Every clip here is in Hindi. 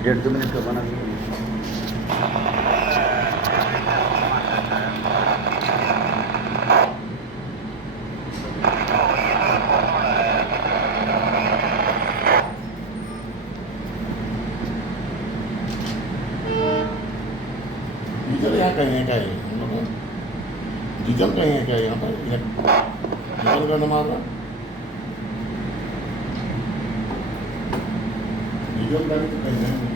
1.5 मिनट का बना दिया। डीजल यहाँ कहीं है क्या है? डीजल कहीं है क्या यहाँ पर? डीजल का नंबर रहा डीजल गाड़ी तो कहीं है नहीं।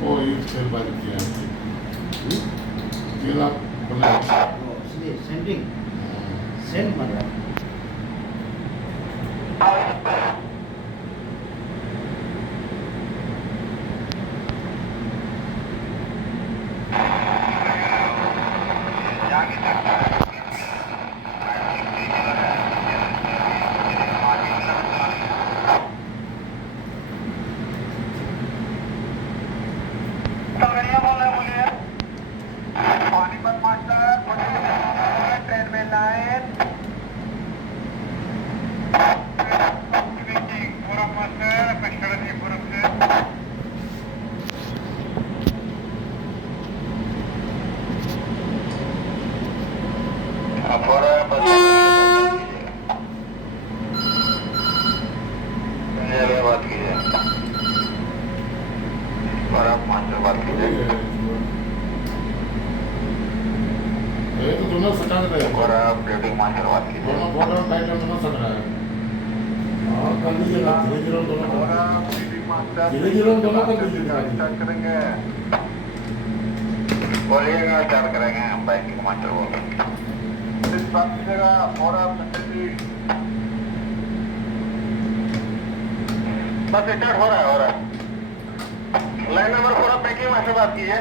ओ ये तेल बारी किया है तेल आप बोला इसलिए सेंडिंग सेंड मर रहा है। ट्रेन में लाइन पूरा मस्त पेशड़ी पूरा बात कीजिए और आप मास्टर बात कीजिए ये तो दोनों सटा रहे हैं और आप ड्यूटी मास्टर बात कीजिए दोनों फोटो टाइट दोनों सट रहा है और कर दीजिएगा धीरे धीरे दोनों और आप ड्यूटी मास्टर धीरे धीरे दोनों कर दीजिएगा स्टार्ट करेंगे बोलिएगा स्टार्ट करेंगे बाइकिंग मास्टर बोल इस बात कीजिएगा और आप बस स्टार्ट हो रहा है लाइन नंबर 4 आप बाइकिंग मास्टर बात कीजिए